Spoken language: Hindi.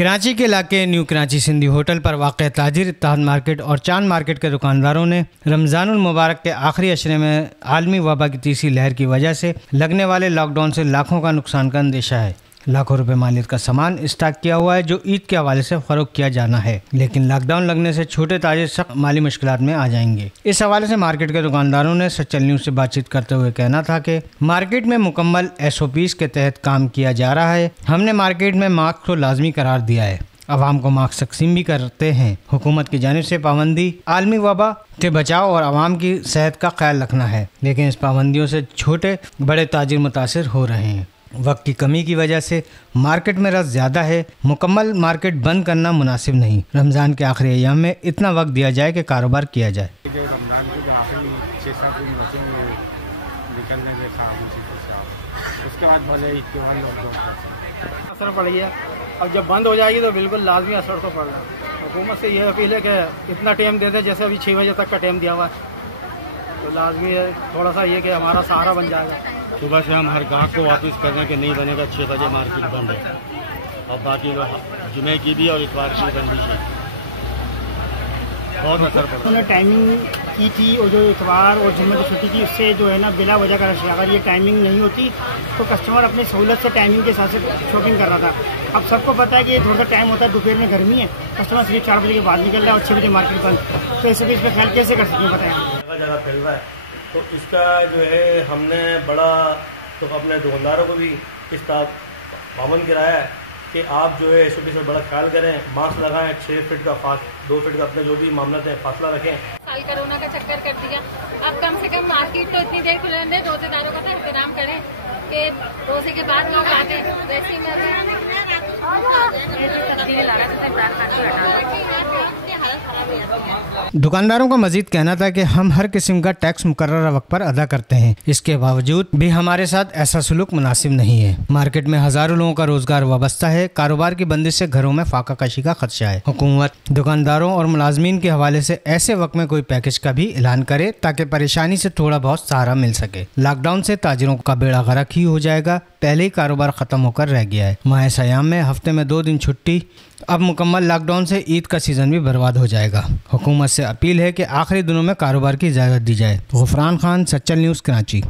कराची के इलाके न्यू कराची सिंधी होटल पर वाक़ ताजिर इत्तेहाद मार्केट और चांद मार्केट के दुकानदारों ने रमज़ानुल मुबारक के आखिरी अशरे में आलमी वबा की तीसरी लहर की वजह से लगने वाले लॉकडाउन से लाखों का नुकसान का अंदेशा है। लाखों रुपए मालियत का सामान स्टॉक किया हुआ है जो ईद के हवाले से फरोख्त किया जाना है, लेकिन लॉकडाउन लगने से छोटे ताजिर सख्त माली मुश्किलात में आ जाएंगे। इस हवाले से मार्केट के दुकानदारों ने सच्चल न्यूज़ से बातचीत करते हुए कहना था कि मार्केट में मुकम्मल SOPs के तहत काम किया जा रहा है। हमने मार्केट में मास्क को लाजमी करार दिया है, अवाम को मास्क तकसीम भी करते हैं। हुकूमत की जानिब से पाबंदी आलमी वबा से बचाव और आवाम की सेहत का ख्याल रखना है, लेकिन इस पाबंदियों से छोटे बड़े ताजिर मुतासिर हो रहे हैं। वक्त की कमी की वजह से मार्केट में रस ज़्यादा है। मुकम्मल मार्केट बंद करना मुनासिब नहीं। रमज़ान के आखिरी अय्याम में इतना वक्त दिया जाए कि कारोबार किया जाए। रमज़ान के जो आखिरी 6-7 दिन बचेंगे निकलने के उसके बाद भले ईद के बाद लॉकडाउन असर पड़ी है। अब जब बंद हो जाएगी तो बिल्कुल लाजमी असर तो पड़ रहा है। हुकूमत से ये अपील है कि इतना टाइम दे दे, जैसे अभी 6 बजे तक का टाइम दिया हुआ है, तो लाजमी है थोड़ा सा ये कि हमारा सहारा बन जाएगा। सुबह से हम हर गाहक को वापस कर रहे हैं कि नहीं बनेगा, 6 बजे मार्केट बंद है और बाकी जुमे की भी और इतवार की बंदिश है। बहुत असर पड़ा। उन्होंने टाइमिंग की थी और जो इतवार और जुम्मे की छुट्टी थी, उससे जो है ना बिला वजह का रश। अगर ये टाइमिंग नहीं होती तो कस्टमर अपनी सहूलत से टाइमिंग के हिसाब से शॉपिंग कर रहा था। अब सबको पता है कि ये थोड़ा सा टाइम होता है, दोपहर में गर्मी है, कस्टमर सिर्फ 4 बजे के बाद निकल रहा है और 6 बजे मार्केट बंद। तो ऐसे भी इस पर ख्याल कैसे कर सकते हैं बताएं। ज़्यादा फैल रहा है तो इसका जो है हमने बड़ा तो अपने दुकानदारों को भी इस पाबंद कराया है कि आप जो है SOP से बड़ा ख्याल करें, मास्क लगाएं, 6 फीट का 2 फीट का अपने जो भी मामला है फासला रखें। साल कोरोना का चक्कर कर दिया, अब कम से कम मार्केट तो इतनी देर खुले रहने, रोजेदारों का तो इंतजाम करें कि रोजे के बाद लोग आते। वैसे ही दुकानदारों का मजीद कहना था कि हम हर किस्म का टैक्स मुकर्रर वक्त पर अदा करते हैं, इसके बावजूद भी हमारे साथ ऐसा सलूक मुनासिब नहीं है। मार्केट में हजारों लोगों का रोजगार वाबस्ता है। कारोबार की बंदिश से घरों में फाका कशी का खदशा है। हुकूमत दुकानदारों और मुलाजमीन के हवाले से ऐसे वक्त में कोई पैकेज का भी ऐलान करे ताकि परेशानी से थोड़ा बहुत सहारा मिल सके। लॉकडाउन से ताजिरों का बेड़ा गर्क ही हो जाएगा। पहले ही कारोबार खत्म होकर रह गया है। माह सयाम में हफ्ते में 2 दिन छुट्टी, अब मुकम्मल लॉकडाउन से ईद का सीज़न भी बर्बाद हो जाएगा। हुकूमत से अपील है कि आखिरी दिनों में कारोबार की इजाज़त दी जाए। गुफरान खान, सच्चल न्यूज़, कराची।